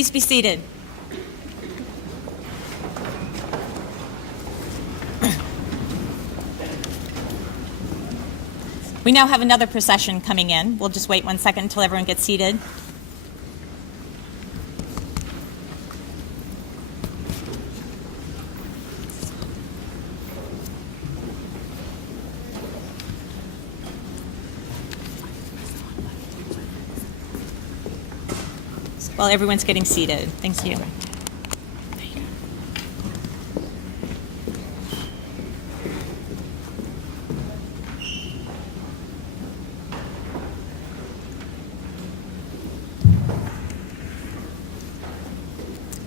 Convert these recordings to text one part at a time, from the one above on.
Please be seated. We now have another procession coming in. We'll just wait 1 second until everyone gets seated. While everyone's getting seated. Thank you.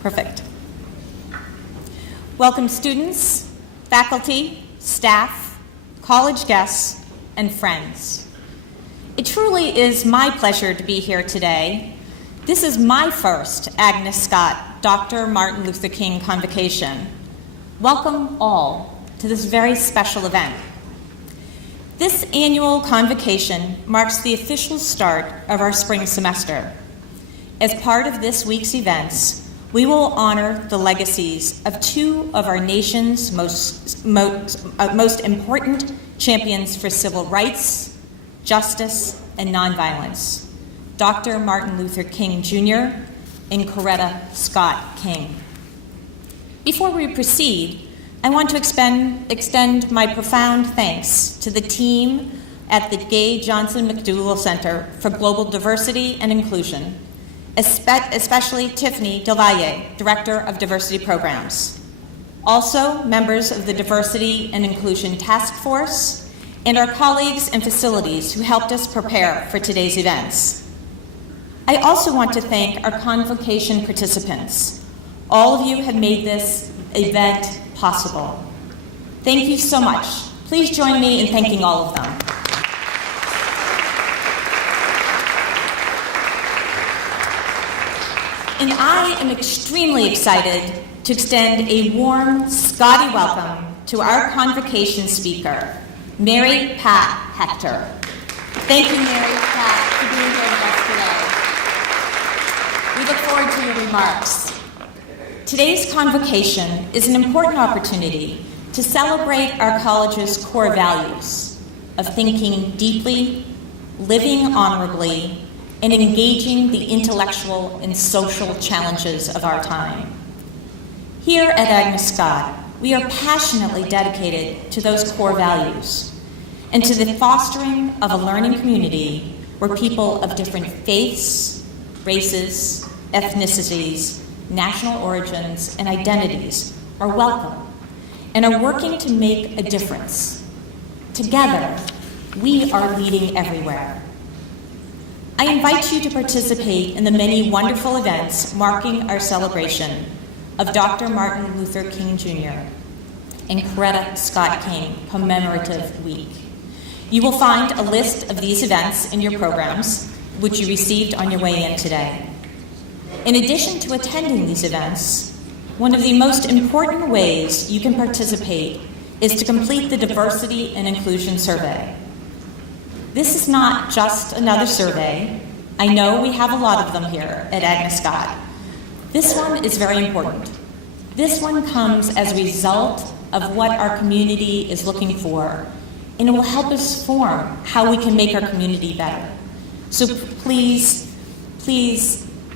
Perfect. Welcome students, faculty, staff, college guests, and friends. It truly is my pleasure to be here today. This is my first Agnes Scott Dr. Martin Luther King Convocation. Welcome all to this very special event. This annual convocation marks the official start of our spring semester. As part of this week's events, we will honor the legacies of two of our nation's most important champions for civil rights, justice, and nonviolence, Dr. Martin Luther King Jr. and Coretta Scott King. Before we proceed, I want to extend my profound thanks to the team at the Gay Johnson McDougall Center for Global Diversity and Inclusion, especially Tiffany Delaye, Director of Diversity Programs. Also, members of the Diversity and Inclusion Task Force, and our colleagues and facilities who helped us prepare for today's events. I also want to thank our convocation participants. All of you have made this event possible. Thank you so much. Please join me in thanking all of them. And I am extremely excited to extend a warm, Scotty welcome to our convocation speaker, Mary-Pat Hector. Thank you, Mary-Pat, for being here with us today. We look forward to your remarks. Today's convocation is an important opportunity to celebrate our college's core values of thinking deeply, living honorably, and engaging the intellectual and social challenges of our time. Here at Agnes Scott, we are passionately dedicated to those core values and to the fostering of a learning community where people of different faiths, races, ethnicities, national origins, and identities are welcome and are working to make a difference. Together, we are leading everywhere. I invite you to participate in the many wonderful events marking our celebration of Dr. Martin Luther King Jr. and Coretta Scott King Commemorative Week. You will find a list of these events in your programs, which you received on your way in today. In addition to attending these events, one of the most important ways you can participate is to complete the Diversity and Inclusion Survey. This is not just another survey. I know we have a lot of them here at Agnes Scott. This one is very important. This one comes as a result of what our community is looking for, and it will help us form how we can make our community better. So please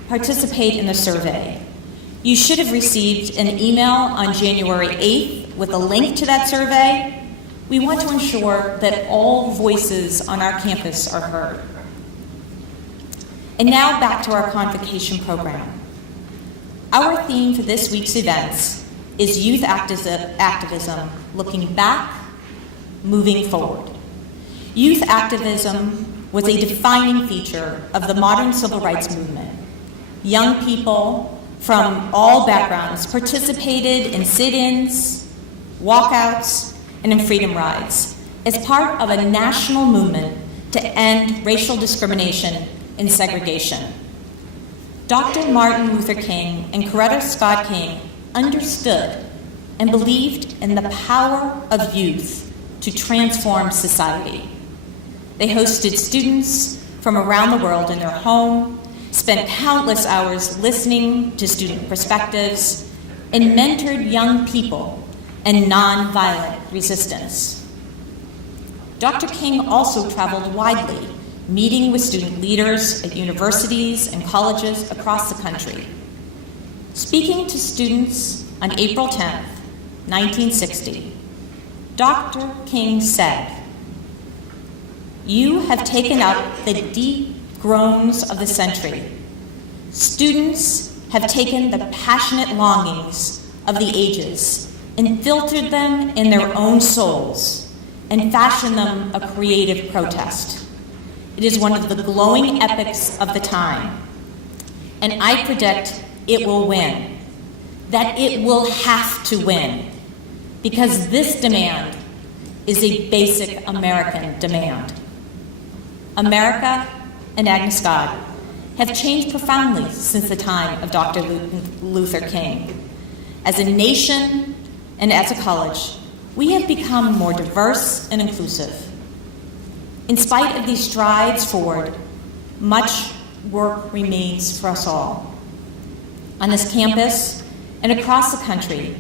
participate in the survey. You should have received an email on January 8th with a link to that survey. We want to ensure that all voices on our campus are heard. And now back to our convocation program. Our theme for this week's events is youth activism, looking back, moving forward. Youth activism was a defining feature of the modern civil rights movement. Young people from all backgrounds participated in sit-ins, walkouts, and in freedom rides as part of a national movement to end racial discrimination and segregation. Dr. Martin Luther King and Coretta Scott King understood and believed in the power of youth to transform society. They hosted students from around the world in their home spent countless hours listening to student perspectives, and mentored young people in nonviolent resistance. Dr. King also traveled widely, meeting with student leaders at universities and colleges across the country. Speaking to students on April 10, 1960, Dr. King said, "You have taken up the deep groans of the century. Students have taken the passionate longings of the ages and filtered them in their own souls and fashioned them a creative protest. It is one of the glowing epics of the time, and I predict it will win, that it will have to win, because this demand is a basic American demand." America and Agnes have changed profoundly since the time of Dr. Luther King. As a nation and as a college, we have become more diverse and inclusive. In spite of these strides forward, much work remains for us all. On this campus and across the country,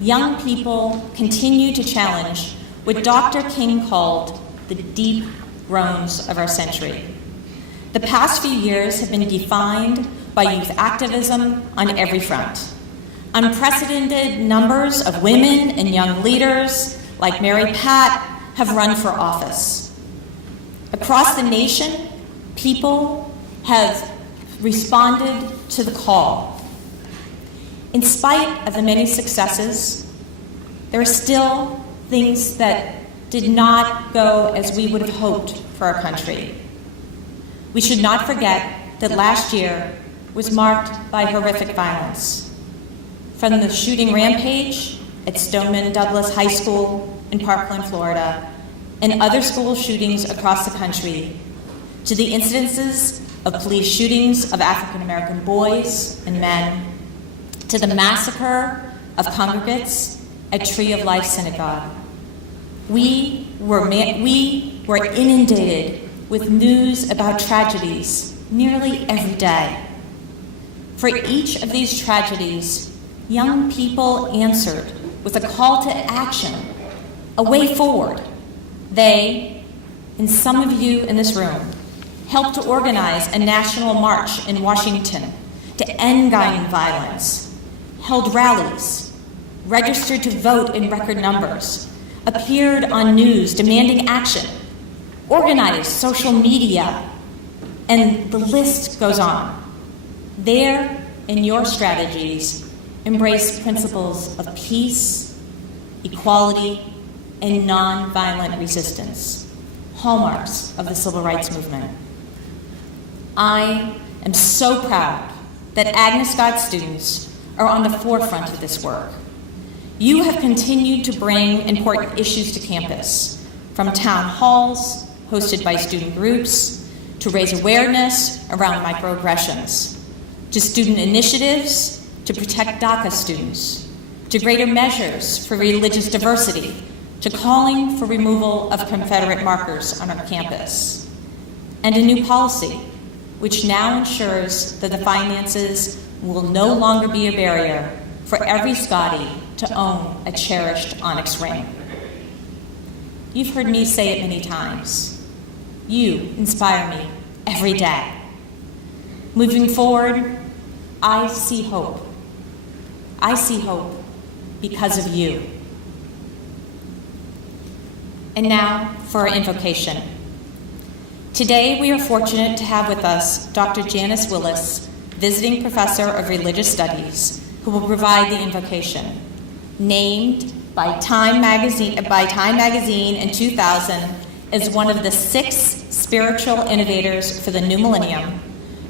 young people continue to challenge what Dr. King called the deep groans of our century. The past few years have been defined by youth activism on every front. Unprecedented numbers of women and young leaders like Mary-Pat have run for office. Across the nation, people have responded to the call. In spite of the many successes, there are still things that did not go as we would have hoped for our country. We should not forget that last year was marked by horrific violence. From the shooting rampage at Stoneman Douglas High School in Parkland, Florida, and other school shootings across the country, to the incidences of police shootings of African American boys and men, to the massacre of congregants at Tree of Life Synagogue. We were inundated with news about tragedies nearly every day. For each of these tragedies, young people answered with a call to action, a way forward. They, and some of you in this room, helped to organize a national march in Washington to end gun violence, held rallies, registered to vote in record numbers, appeared on news demanding action, organized social media, and the list goes on. Their and your strategies embrace principles of peace, equality, and nonviolent resistance, hallmarks of the civil rights movement. I am so proud that Agnes students are on the forefront of this work. You have continued to bring important issues to campus, from town halls hosted by student groups, to raise awareness around microaggressions, to student initiatives to protect DACA students, to greater measures for religious diversity, to calling for removal of Confederate markers on our campus, and a new policy which now ensures that the finances will no longer be a barrier for every Scottie to own a cherished onyx ring. You've heard me say it many times. You inspire me every day. Moving forward, I see hope. I see hope because of you. And now for our invocation. Today we are fortunate to have with us Dr. Janice Willis, visiting professor of religious studies, who will provide the invocation. Named by Time Magazine in 2000 as one of the 6 spiritual innovators for the new millennium,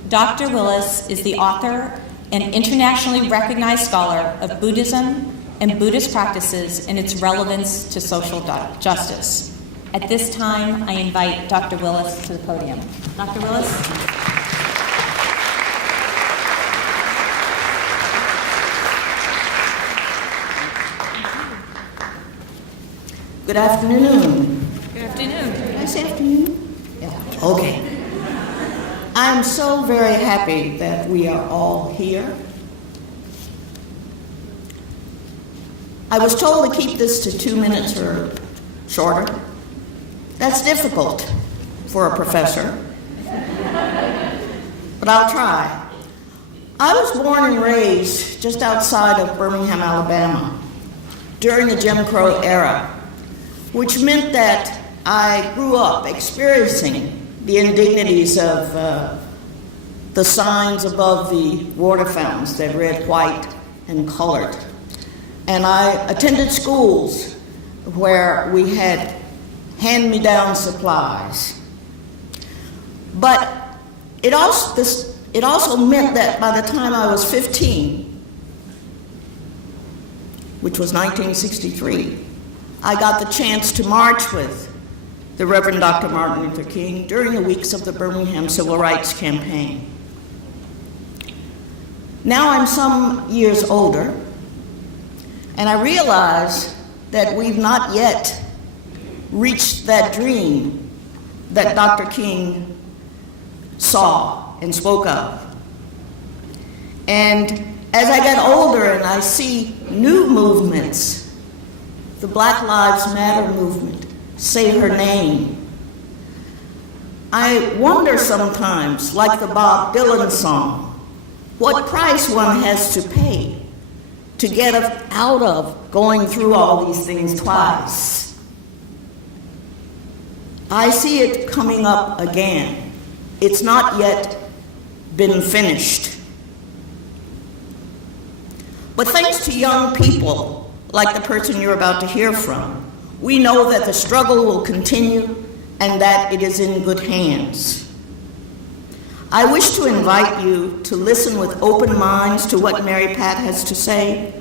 Dr. Willis is the author and internationally recognized scholar of Buddhism and Buddhist practices and its relevance to social justice. At this time, I invite Dr. Willis to the podium. Dr. Willis? Good afternoon. Good afternoon. Did I say afternoon? Yeah. Okay. I'm so very happy that we are all here. I was told to keep this to 2 minutes or shorter. That's difficult for a professor, but I'll try. I was born and raised just outside of Birmingham, Alabama, during the Jim Crow era, which meant that I grew up experiencing the indignities of the signs above the water fountains that read white and colored. And I attended schools where we had hand-me-down supplies. But it also meant that by the time I was 15, which was 1963, I got the chance to march with the Reverend Dr. Martin Luther King during the weeks of the Birmingham Civil Rights Campaign. Now I'm some years older, and I realize that we've not yet reached that dream that Dr. King saw and spoke of. And as I get older and I see new movements, the Black Lives Matter movement, say her name, I wonder sometimes, like the Bob Dylan song, what price one has to pay to get out of going through all these things twice. I see it coming up again. It's not yet been finished. But thanks to young people, like the person you're about to hear from, we know that the struggle will continue and that it is in good hands. I wish to invite you to listen with open minds to what Mary-Pat has to say,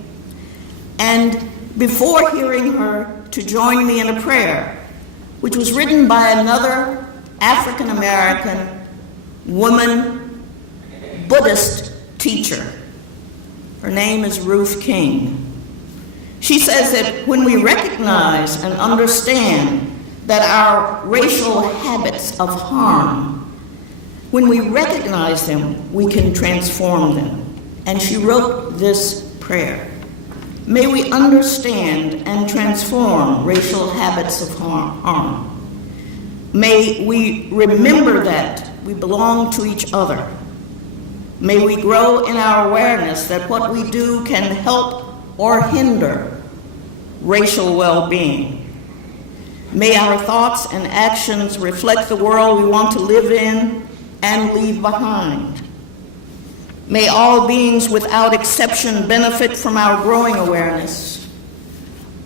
and before hearing her, to join me in a prayer, which was written by another African-American woman Buddhist teacher. Her name is Ruth King. She says that when we recognize and understand that our racial habits of harm, when we recognize them, we can transform them. And she wrote this prayer. May we understand and transform racial habits of harm. May we remember that we belong to each other. May we grow in our awareness that what we do can help or hinder racial well-being. May our thoughts and actions reflect the world we want to live in and leave behind. May all beings without exception benefit from our growing awareness.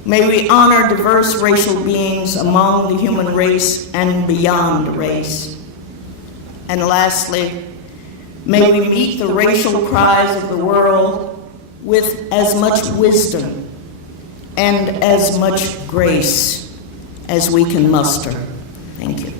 May we honor diverse racial beings among the human race and beyond the race. And lastly, may we meet the racial cries of the world with as much wisdom and as much grace as we can muster. Thank you.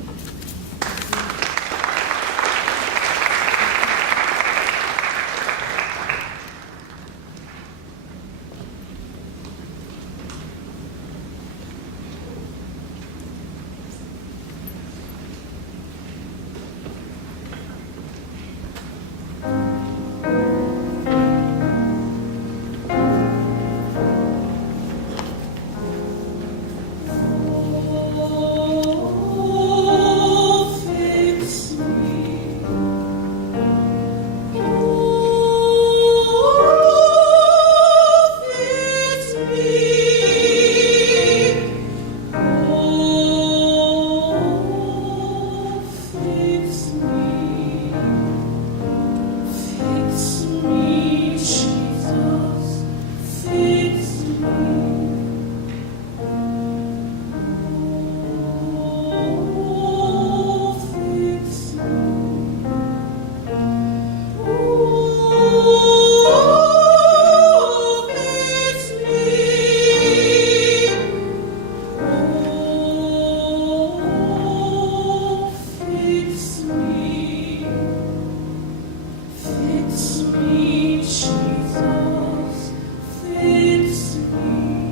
Fix me, Jesus, fix me.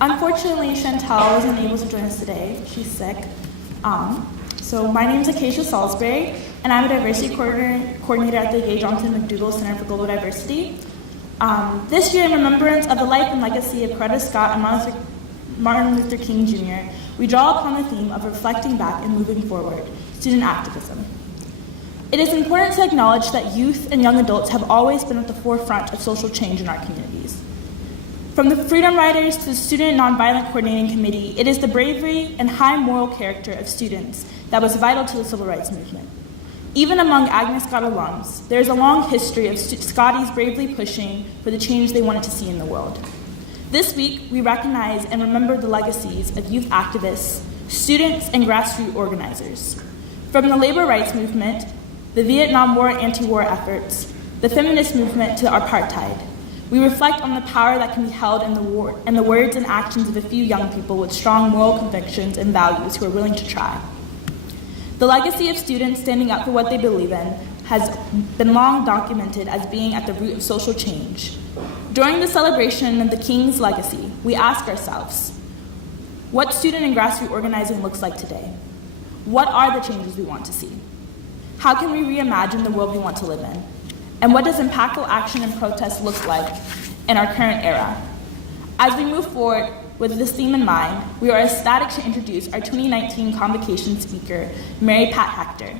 Unfortunately, Chantal wasn't able to join us today. She's sick. So my name is Acacia Salisbury, and I'm a diversity coordinator at the Gay Johnson McDougall Center for Global Diversity. This year, in remembrance of the life and legacy of Coretta Scott and Martin Luther King Jr., we draw upon the theme of reflecting back and moving forward, student activism. It is important to acknowledge that youth and young adults have always been at the forefront of social change in our communities. From the Freedom Riders to the Student Nonviolent Coordinating Committee, it is the bravery and high moral character of students that was vital to the civil rights movement. Even among Agnes Scott alums, there is a long history of Scotties bravely pushing for the change they wanted to see in the world. This week, we recognize and remember the legacies of youth activists, students, and grassroots organizers. From the labor rights movement, the Vietnam War anti-war efforts, the feminist movement to apartheid, we reflect on the power that can be held in the words and actions of a few young people with strong moral convictions and values who are willing to try. The legacy of students standing up for what they believe in has been long documented as being at the root of social change. During the celebration of the King's legacy, we ask ourselves, what student and grassroots organizing looks like today? What are the changes we want to see? How can we reimagine the world we want to live in? And what does impactful action and protest look like in our current era? As we move forward with this theme in mind, we are ecstatic to introduce our 2019 Convocation speaker, Mary-Pat Hector.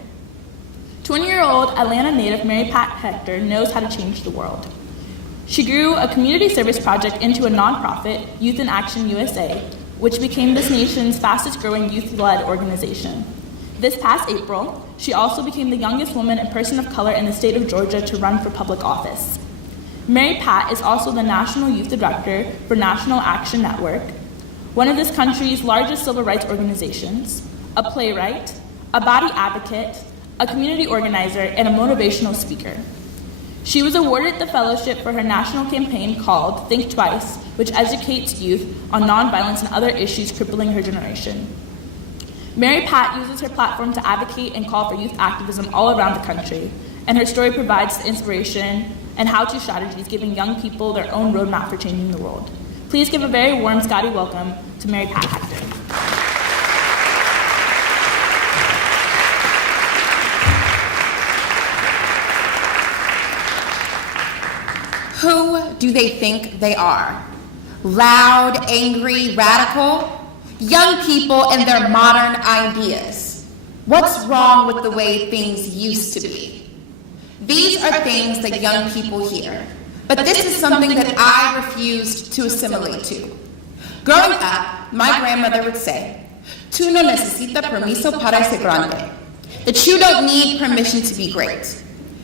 20-year-old Atlanta native Mary-Pat Hector knows how to change the world. She grew a community service project into a nonprofit, Youth in Action USA, which became this nation's fastest growing youth-led organization. This past April, she also became the youngest woman and person of color in the state of Georgia to run for public office. Mary-Pat is also the National Youth Director for National Action Network, one of this country's largest civil rights organizations, a playwright, a body advocate, a community organizer, and a motivational speaker. She was awarded the fellowship for her national campaign called Think Twice, which educates youth on nonviolence and other issues crippling her generation. Mary-Pat uses her platform to advocate and call for youth activism all around the country, and her story provides the inspiration and how-to strategies giving young people their own roadmap for changing the world. Please give a very warm Scotty welcome to Mary-Pat Hector. Who do they think they are? Loud, angry, radical? Young people and their modern ideas. What's wrong with the way things used to be? These are things that young people hear, but this is something that I refused to assimilate to. Growing up, my grandmother would say, "Tú no necesitas permiso para ser grande," that you don't need permission to be great.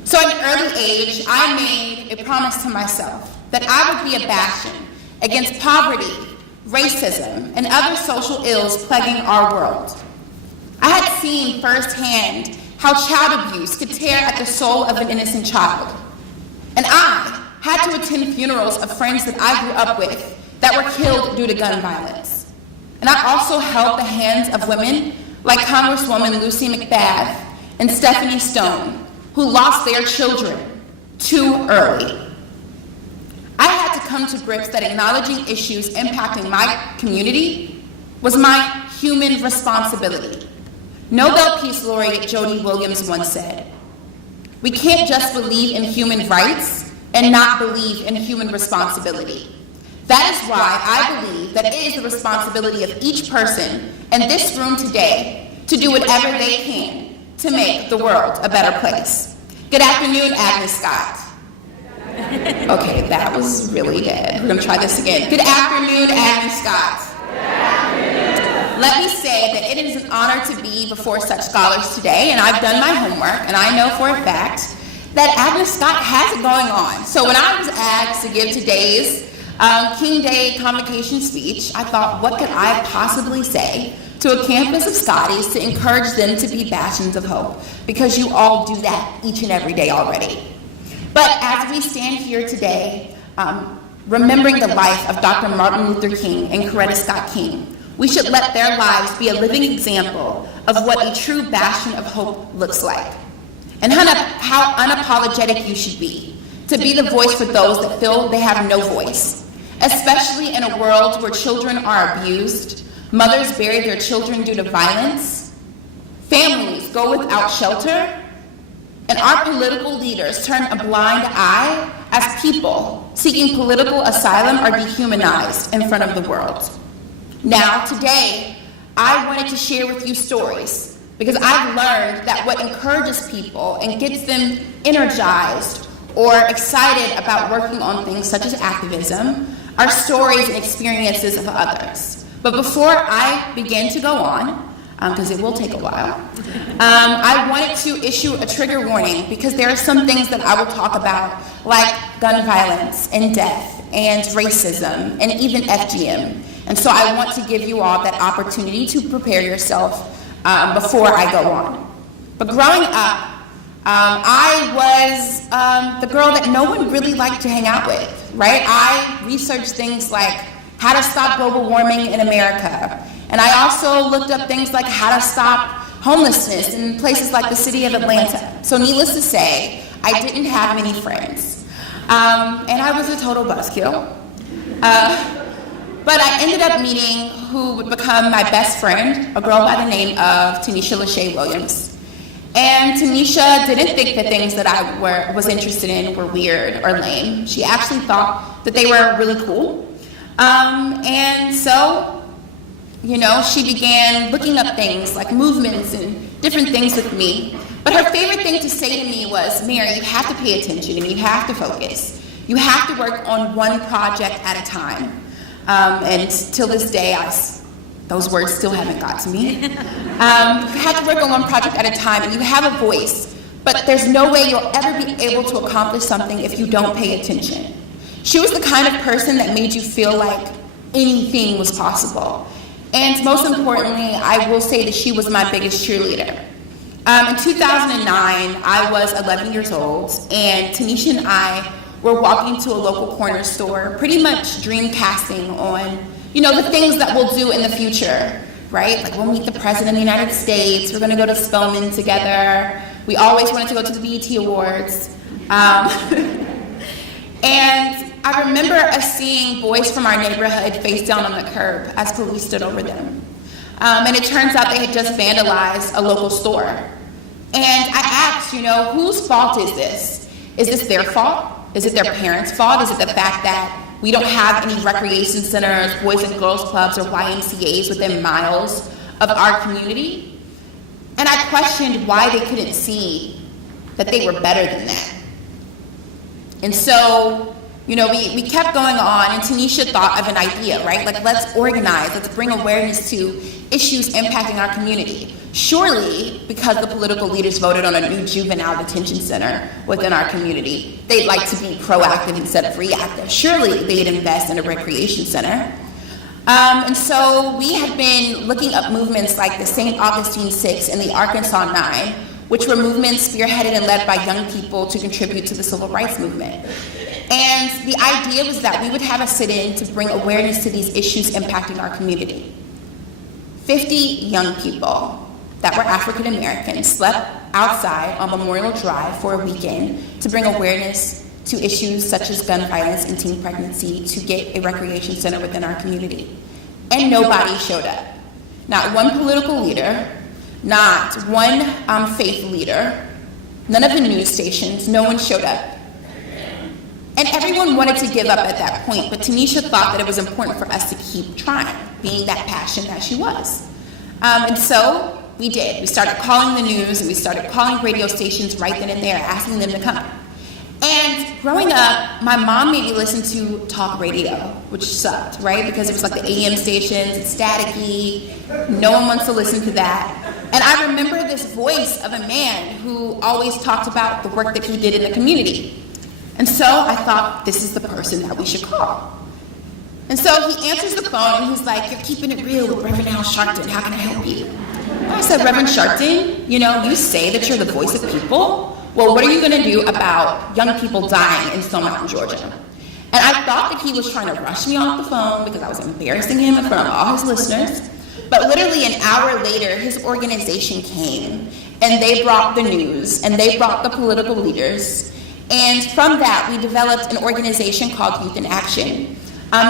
So at an early age, I made a promise to myself that I would be a bastion against poverty, racism, and other social ills plaguing our world. I had seen firsthand how child abuse could tear at the soul of an innocent child. And I had to attend funerals of friends that I grew up with that were killed due to gun violence. And I also held the hands of women like Congresswoman Lucy McBath and Stephanie Stone, who lost their children too early. I had to come to grips that acknowledging issues impacting my community was my human responsibility. Nobel Peace Laureate Jody Williams once said, "We can't just believe in human rights and not believe in human responsibility." That is why I believe that it is the responsibility of each person in this room today to do whatever they can to make the world a better place. Good afternoon, Agnes Scott. Okay, that was really dead. We're going to try this again. Good afternoon, Agnes Scott. Let me say that it is an honor to be before such scholars today, and I've done my homework, and I know for a fact that Agnes Scott has it going on. So when I was asked to give today's King Day Convocation speech, I thought, what could I possibly say to a campus of Scotties to encourage them to be bastions of hope? Because you all do that each and every day already. But as we stand here today, remembering the life of Dr. Martin Luther King and Coretta Scott King, we should let their lives be a living example of what a true bastion of hope looks like. And how unapologetic you should be to be the voice for those that feel they have no voice. especially in a world where children are abused, mothers bury their children due to violence, families go without shelter, and our political leaders turn a blind eye as people seeking political asylum are dehumanized in front of the world. Now, today, I wanted to share with you stories because I've learned that what encourages people and gets them energized or excited about working on things such as activism are stories and experiences of others. But before I begin to go on, because it will take a while, I wanted to issue a trigger warning because there are some things that I will talk about, like gun violence and death and racism and even FGM. And so I want to give you all that opportunity to prepare yourself before I go on. But growing up, I was the girl that no one really liked to hang out with, right? I researched things like how to stop global warming in America. And I also looked up things like how to stop homelessness in places like the city of Atlanta. So needless to say, I didn't have many friends. And I was a total buzzkill. But I ended up meeting who would become my best friend, a girl by the name of Tanisha Lachey Williams. And Tanisha didn't think the things that I was interested in were weird or lame. She actually thought that they were really cool. And so, you know, she began looking up things like movements and different things with me. But her favorite thing to say to me was, Mary, you have to pay attention and you have to focus. You have to work on one project at a time. And till this day, those words still haven't got to me. You have to work on one project at a time and you have a voice, but there's no way you'll ever be able to accomplish something if you don't pay attention. She was the kind of person that made you feel like anything was possible. And most importantly, I will say that she was my biggest cheerleader. In 2009, I was 11 years old, and Tanisha and I were walking to a local corner store, pretty much dream casting on, you know, the things that we'll do in the future, right? Like we'll meet the President of the United States, we're gonna go to Spelman together. We always wanted to go to the BET Awards. And I remember us seeing boys from our neighborhood face down on the curb as police stood over them. And it turns out they had just vandalized a local store. And I asked, you know, whose fault is this? Is this their fault? Is it their parents' fault? Is it the fact that we don't have any recreation centers, boys and girls clubs, or YMCAs within miles of our community? And I questioned why they couldn't see that they were better than that. And so, you know, we kept going on, and Tanisha thought of an idea, right? Like, let's organize, let's bring awareness to issues impacting our community. Surely, because the political leaders voted on a new juvenile detention center within our community, they'd like to be proactive instead of reactive. Surely they'd invest in a recreation center. And so we had been looking up movements like the St. Augustine 6 and the Arkansas 9, which were movements spearheaded and led by young people to contribute to the civil rights movement. And the idea was that we would have a sit-in to bring awareness to these issues impacting our community. 50 young people that were African Americans slept outside on Memorial Drive for a weekend to bring awareness to issues such as gun violence and teen pregnancy to get a recreation center within our community. And nobody showed up. Not one political leader, not one faith leader, none of the news stations, no one showed up. And everyone wanted to give up at that point, but Tanisha thought that it was important for us to keep trying, being that passionate that she was. And so we did. We started calling the news, and we started calling radio stations right then and there, asking them to come. And growing up, my mom made me listen to talk radio, which sucked, right? Because it was like the AM stations, it's staticky, no one wants to listen to that. And I remember this voice of a man who always talked about the work that he did in the community. And so I thought, this is the person that we should call. And so he answers the phone, and he's like, "You're keeping it real with Reverend Al Sharpton. How can I help you?" And I said, "Reverend Sharpton, you know, you say that you're the voice of people. Well, what are you going to do about young people dying in Stone Mountain, Georgia?" And I thought that he was trying to rush me off the phone because I was embarrassing him in front of all his listeners. But literally an hour later, his organization came, and they brought the news, and they brought the political leaders. And from that, we developed an organization called Youth in Action.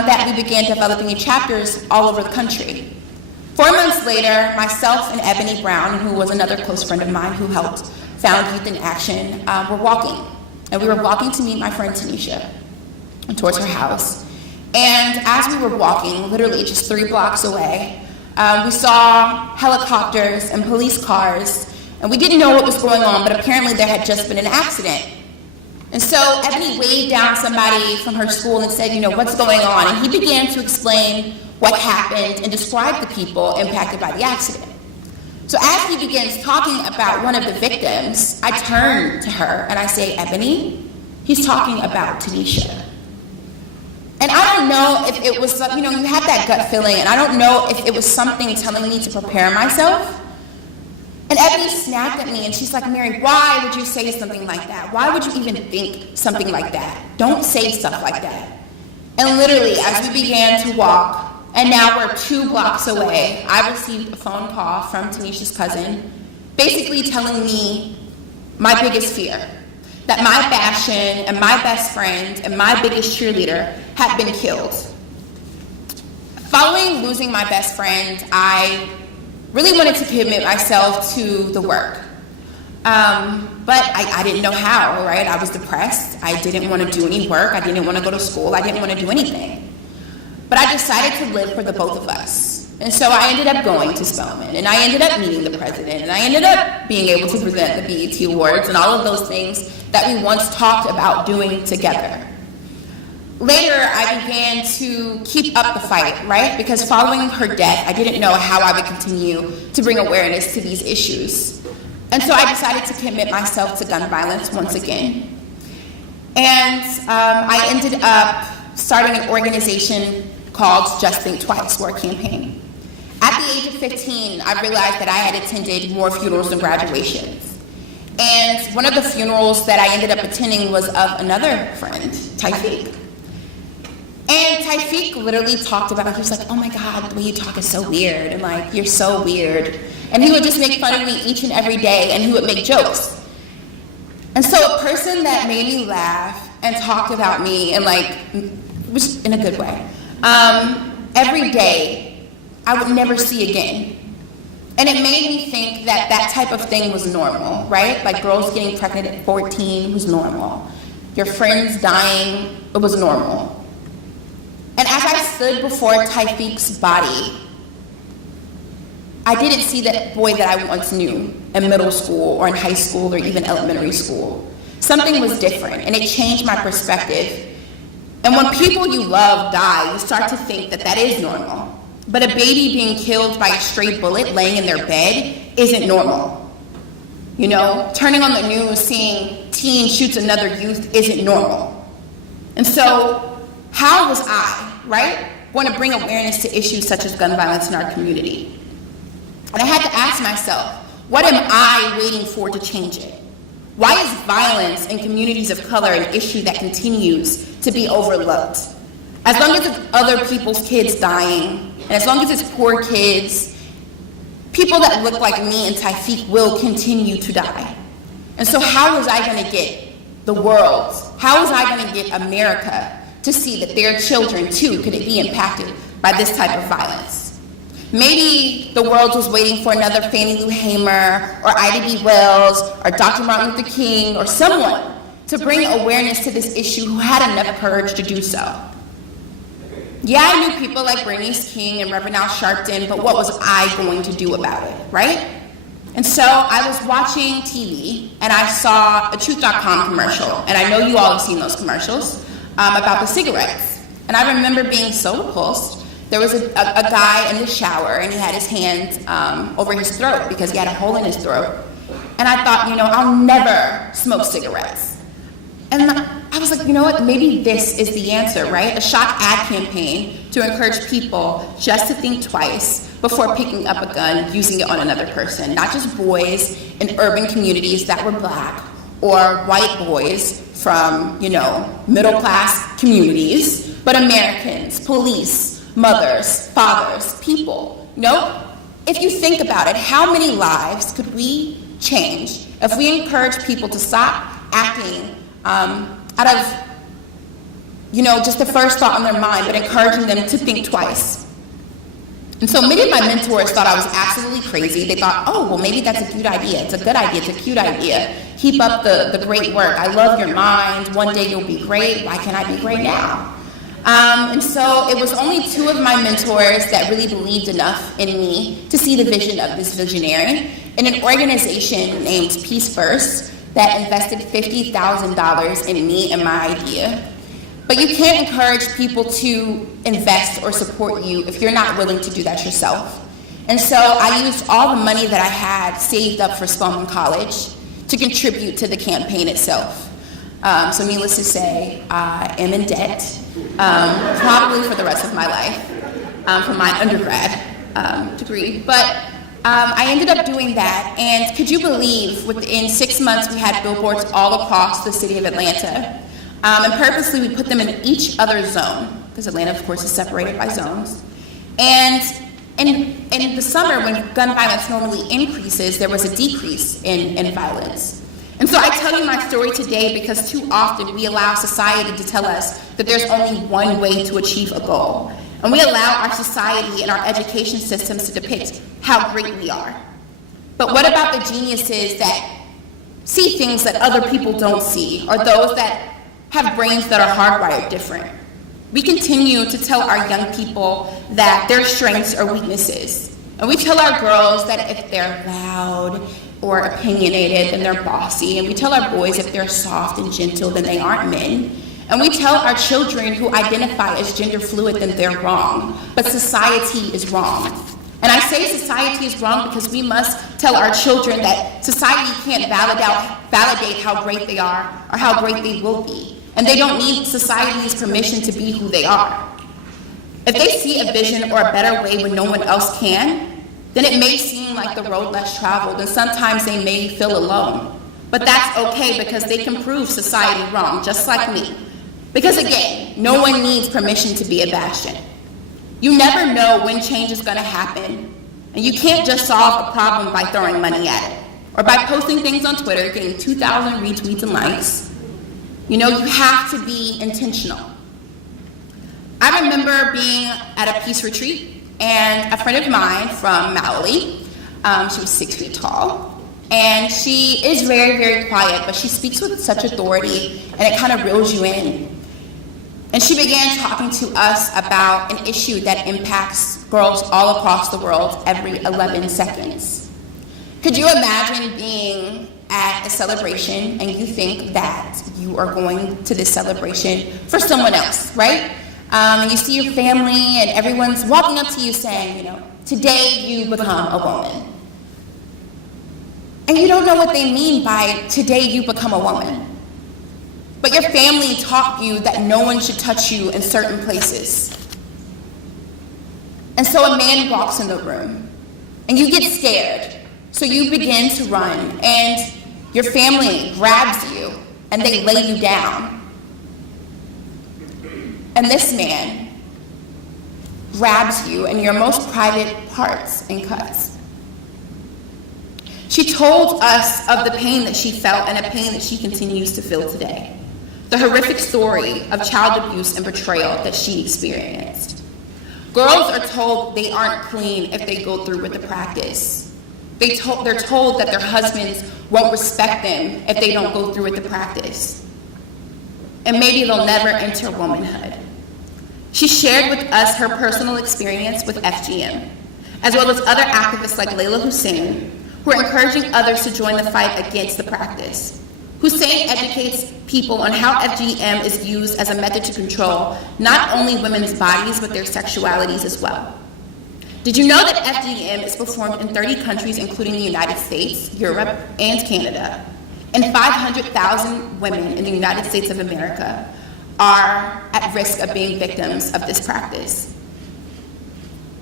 that we began developing in chapters all over the country. 4 months later, myself and Ebony Brown, who was another close friend of mine who helped found Youth in Action, were walking. And we were walking to meet my friend Tanisha towards her house. And as we were walking, literally just 3 blocks away, we saw helicopters and police cars, and we didn't know what was going on, but apparently there had just been an accident. And so Ebony waved down somebody from her school and said, what's going on? And he began to explain what happened and describe the people impacted by the accident. So as he begins talking about one of the victims, I turn to her and I say, Ebony, he's talking about Tanisha. And I don't know if it was, you had that gut feeling, and I don't know if it was something telling me to prepare myself. And Ebony snapped at me and she's like, Mary, why would you say something like that? Why would you even think something like that? Don't say stuff like that. And literally, as we began to walk, and now we're 2 blocks away, I received a phone call from Tanisha's cousin, basically telling me my biggest fear, that my Bastion and my best friend and my biggest cheerleader had been killed. Following losing my best friend, I really wanted to commit myself to the work. But I didn't know how, right? I was depressed. I didn't want to do any work. I didn't want to go to school. I didn't want to do anything. But I decided to live for the both of us. And so I ended up going to Spelman, and I ended up meeting the president, and I ended up being able to present the BET Awards and all of those things that we once talked about doing together. Later, I began to keep up the fight, right? Because following her death, I didn't know how I would continue to bring awareness to these issues. And so I decided to commit myself to gun violence once again. And I ended up starting an organization called Just Think Twice, War Campaign. At the age of 15, I realized that I had attended more funerals than graduations. And one of the funerals that I ended up attending was of another friend, Taifik. And Taifik literally talked about it. He was like, oh my God, the way you talk is so weird. And like, you're so weird. And he would just make fun of me each and every day, and he would make jokes. And so a person that made me laugh and talked about me, and like, which in a good way, every day, I would never see again. And it made me think that that type of thing was normal, right? Like girls getting pregnant at 14 was normal. Your friends dying, it was normal. And as I stood before Taifik's body, I didn't see that boy that I once knew in middle school or in high school or even elementary school. Something was different, and it changed my perspective. And when people you love die, you start to think that that is normal. But a baby being killed by a stray bullet laying in their bed isn't normal. You know, turning on the news, seeing teen shoots another youth isn't normal. And so, how was I, right, want to bring awareness to issues such as gun violence in our community? And I had to ask myself, what am I waiting for to change it? Why is violence in communities of color an issue that continues to be overlooked? As long as it's other people's kids dying, and as long as it's poor kids, people that look like me and Taifik will continue to die. And so how was I going to get the world, how was I going to get America to see that their children too could be impacted by this type of violence? Maybe the world was waiting for another Fannie Lou Hamer or Ida B. Wells or Dr. Martin Luther King or someone to bring awareness to this issue who had enough courage to do so. Yeah, I knew people like Bernice King and Reverend Al Sharpton, but what was I going to do about it, right? And so I was watching TV and I saw a Truth.com commercial, and I know you all have seen those commercials, about the cigarettes. And I remember being so repulsed. There was a guy in the shower, and he had his hand over his throat because he had a hole in his throat. And I thought, I'll never smoke cigarettes. And I was like, you know what, maybe this is the answer, right? A shock ad campaign to encourage people just to think twice before picking up a gun, using it on another person. Not just boys in urban communities that were black or white boys from, middle class communities, but Americans, police, mothers, fathers, people. If you think about it, how many lives could we change if we encourage people to stop acting out of just the first thought on their mind, but encouraging them to think twice. And so many of my mentors thought I was absolutely crazy. They thought, oh, well, maybe that's a cute idea. It's a good idea. It's a cute idea. Keep up the great work. I love your mind. One day you'll be great. Why can't I be great now? And so it was only 2 of my mentors that really believed enough in me to see the vision of this visionary in an organization named Peace First that invested $50,000 in me and my idea. But you can't encourage people to invest or support you if you're not willing to do that yourself. And so I used all the money that I had saved up for Spelman College to contribute to the campaign itself. So needless to say, I am in debt, probably for the rest of my life, from my undergrad degree. But I ended up doing that, and could you believe within 6 months we had billboards all across the city of Atlanta. And purposely we put them in each other's zone, because Atlanta, of course, is separated by zones. And in the summer, when gun violence normally increases, there was a decrease in violence. And so I tell you my story today because too often we allow society to tell us that there's only one way to achieve a goal. And we allow our society and our education systems to depict how great we are. But what about the geniuses that see things that other people don't see, or those that have brains that are hardwired different? We continue to tell our young people that their strengths are weaknesses. And we tell our girls that if they're loud or opinionated, then they're bossy. And we tell our boys if they're soft and gentle, then they aren't men. And we tell our children who identify as gender fluid, then they're wrong. But society is wrong. And I say society is wrong because we must tell our children that society can't validate how great they are or how great they will be. And they don't need society's permission to be who they are. If they see a vision or a better way when no one else can, then it may seem like the road less traveled, and sometimes they may feel alone. But that's okay because they can prove society wrong, just like me. Because again, no one needs permission to be a bastion. You never know when change is going to happen, and you can't just solve a problem by throwing money at it, or by posting things on Twitter, getting 2,000 retweets and likes. You have to be intentional. I remember being at a peace retreat, and a friend of mine from Maui, she was 6 feet tall, and she is very, very quiet, but she speaks with such authority, and it kind of reels you in. And she began talking to us about an issue that impacts girls all across the world every 11 seconds. Could you imagine being at a celebration and you think that you are going to this celebration for someone else, right? And you see your family and everyone's walking up to you saying, today you become a woman. And you don't know what they mean by today you become a woman. But your family taught you that no one should touch you in certain places. And so a man walks in the room and you get scared. So you begin to run and your family grabs you and they lay you down. And this man grabs you in your most private parts and cuts. She told us of the pain that she felt and a pain that she continues to feel today. The horrific story of child abuse and betrayal that she experienced. Girls are told they aren't clean if they go through with the practice. They're told that their husbands won't respect them if they don't go through with the practice. And maybe they'll never enter womanhood. She shared with us her personal experience with FGM, as well as other activists like Layla Hussein, who are encouraging others to join the fight against the practice. Hussein educates people on how FGM is used as a method to control not only women's bodies, but their sexualities as well. Did you know that FGM is performed in 30 countries, including the United States, Europe, and Canada? And 500,000 women in the United States of America are at risk of being victims of this practice.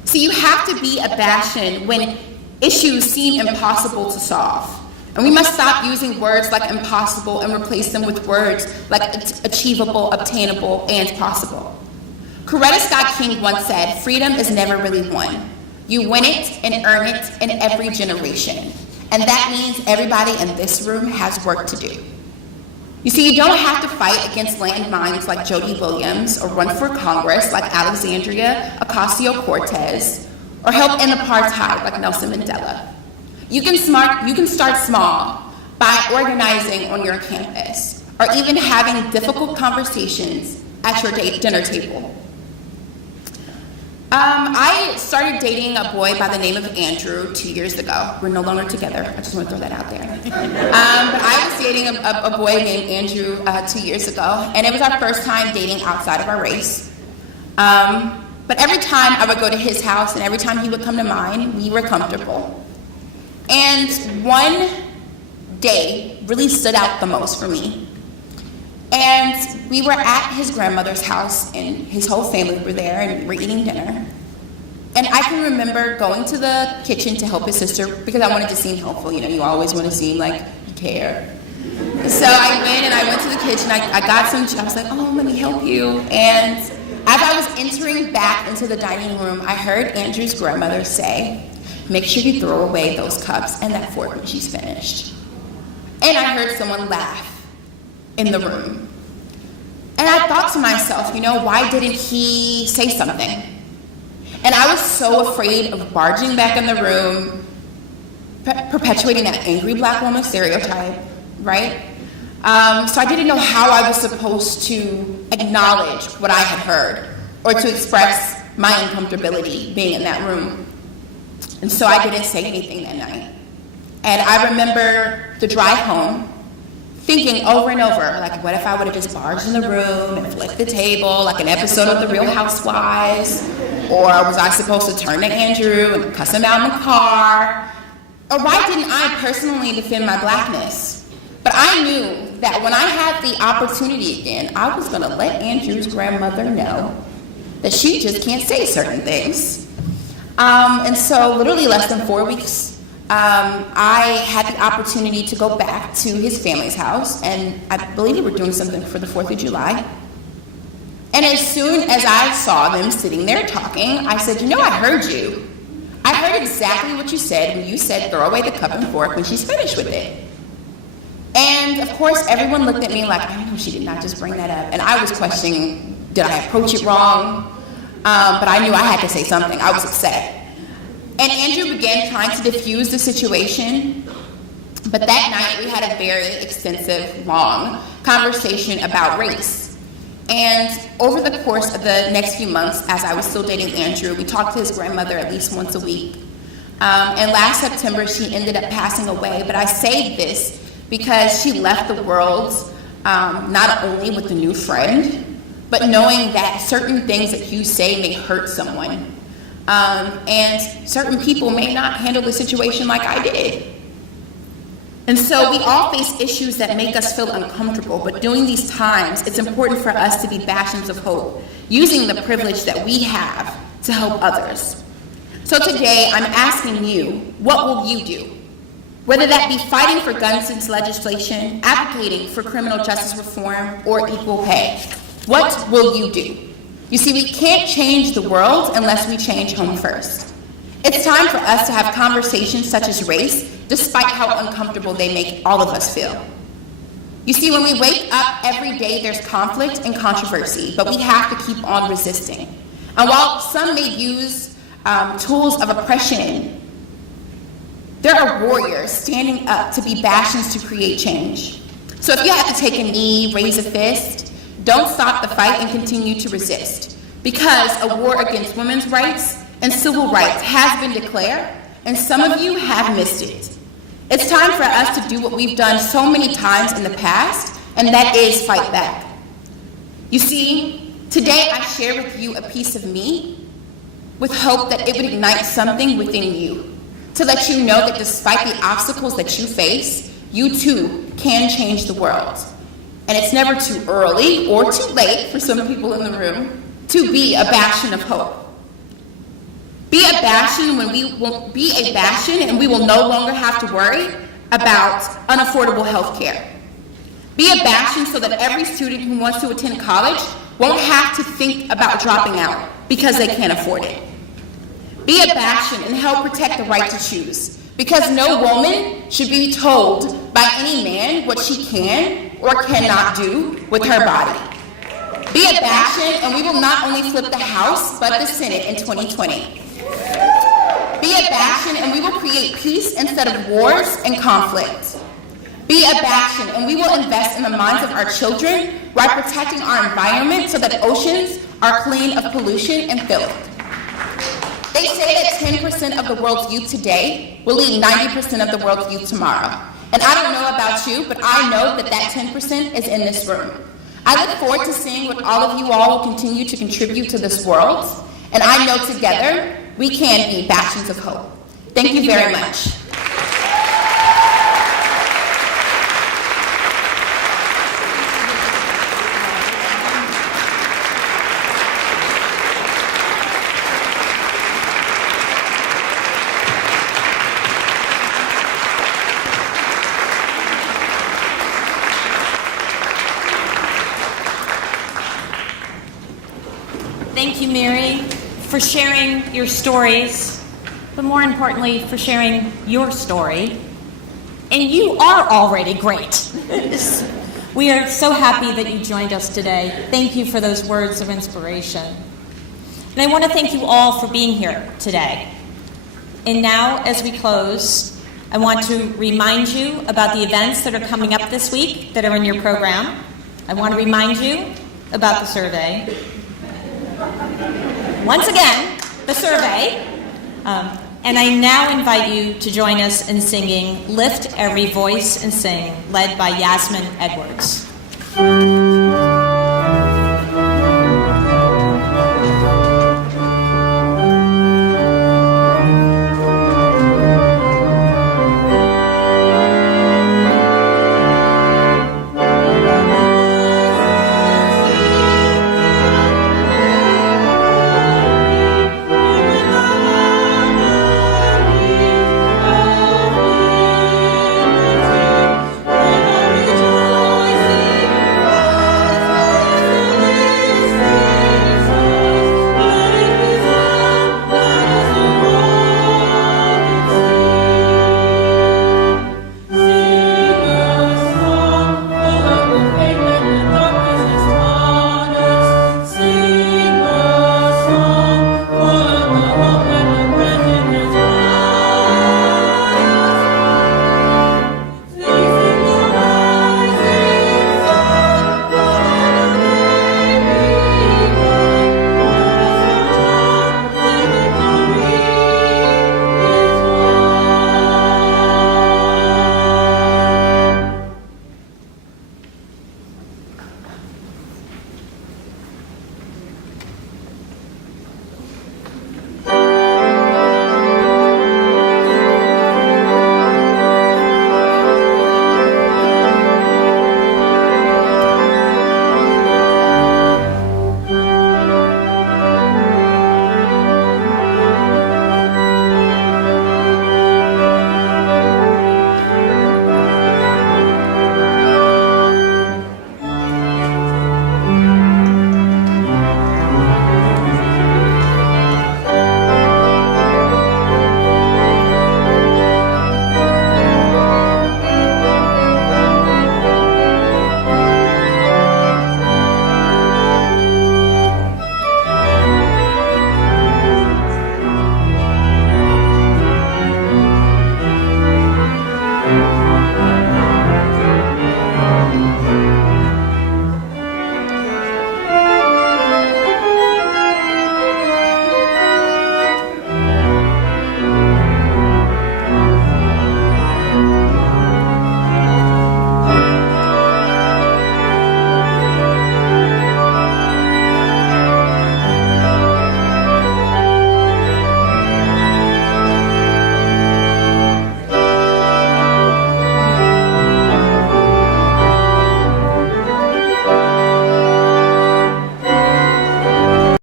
So you have to be a bastion when issues seem impossible to solve. And we must stop using words like impossible and replace them with words like achievable, obtainable, and possible. Coretta Scott King once said, freedom is never really won. You win it and earn it in every generation. And that means everybody in this room has work to do. You see, you don't have to fight against landmines like Jody Williams or run for Congress like Alexandria Ocasio-Cortez or help end apartheid like Nelson Mandela. You can start small by organizing on your campus or even having difficult conversations at your dinner table. I started dating a boy by the name of Andrew 2 years ago. We're no longer together. I just want to throw that out there. But I was dating a boy named Andrew 2 years ago, and it was our first time dating outside of our race. But every time I would go to his house and every time he would come to mine, we were comfortable. And one day really stood out the most for me. And we were at his grandmother's house, and his whole family were there, and we were eating dinner. And I can remember going to the kitchen to help his sister because I wanted to seem helpful. You know, you always want to seem like you care. So I went to the kitchen. I got some. I was like, oh, let me help you. And as I was entering back into the dining room, I heard Andrew's grandmother say, make sure you throw away those cups and that fork when she's finished. And I heard someone laugh in the room. And I thought to myself, you know, why didn't he say something? And I was so afraid of barging back in the room, perpetuating that angry black woman stereotype, right? So I didn't know how I was supposed to acknowledge what I had heard or to express my uncomfortability being in that room. And so I didn't say anything that night. And I remember the drive home thinking over and over, like, what if I would have just barged in the room and flipped the table like an episode of The Real Housewives? Or was I supposed to turn to Andrew and cuss him out in the car? Or why didn't I personally defend my blackness? But I knew that when I had the opportunity again, I was going to let Andrew's grandmother know that she just can't say certain things. And so literally less than 4 weeks, I had the opportunity to go back to his family's house, and I believe we were doing something for the 4th of July. And as soon as I saw them sitting there talking, I said, you know, I heard you. I heard exactly what you said when you said throw away the cup and fork when she's finished with it. And of course, everyone looked at me like, I know she did not just bring that up. And I was questioning, did I approach it wrong? But I knew I had to say something. I was upset. And Andrew began trying to diffuse the situation. But that night, we had a very extensive, long conversation about race. And over the course of the next few months, as I was still dating Andrew, we talked to his grandmother at least once a week. And last September, she ended up passing away. But I say this because she left the world not only with a new friend, but knowing that certain things that you say may hurt someone. And certain people may not handle the situation like I did. And so we all face issues that make us feel uncomfortable, but during these times, it's important for us to be bastions of hope, using the privilege that we have to help others. So today, I'm asking you, what will you do? Whether that be fighting for gun sense legislation, advocating for criminal justice reform, or equal pay. What will you do? You see, we can't change the world unless we change home first. It's time for us to have conversations such as race, despite how uncomfortable they make all of us feel. You see, when we wake up every day, there's conflict and controversy, but we have to keep on resisting. And while some may use tools of oppression, there are warriors standing up to be bastions to create change. So if you have to take a knee, raise a fist, don't stop the fight and continue to resist. Because a war against women's rights and civil rights has been declared, and some of you have missed it. It's time for us to do what we've done so many times in the past, and that is fight back. You see, today I share with you a piece of me with hope that it would ignite something within you, to let you know that despite the obstacles that you face, you too can change the world. And it's never too early or too late for some people in the room to be a bastion of hope. Be a bastion when we will be a bastion and we will no longer have to worry about unaffordable health care. Be a bastion so that every student who wants to attend college won't have to think about dropping out because they can't afford it. Be a bastion and help protect the right to choose, because no woman should be told by any man what she can or cannot do with her body. Be a Bastion, and we will not only flip the House, but the Senate in 2020. Be a Bastion, and we will create peace instead of wars and conflict. Be a Bastion, and we will invest in the minds of our children while protecting our environment so that oceans are clean of pollution and filth. They say that 10% of the world's youth today will lead 90% of the world's youth tomorrow. And I don't know about you, but I know that that 10% is in this room. I look forward to seeing what all of you all will continue to contribute to this world, and I know together we can be Bastions of Hope. Thank you very much. Thank you, Mary, for sharing your stories, but more importantly, for sharing your story. And you are already great. We are so happy that you joined us today. Thank you for those words of inspiration. And I want to thank you all for being here today. And now, as we close, I want to remind you about the events that are coming up this week that are in your program. I want to remind you about the survey. Once again, the survey. And I now invite you to join us in singing Lift Every Voice and Sing, led by Yasmin Edwards.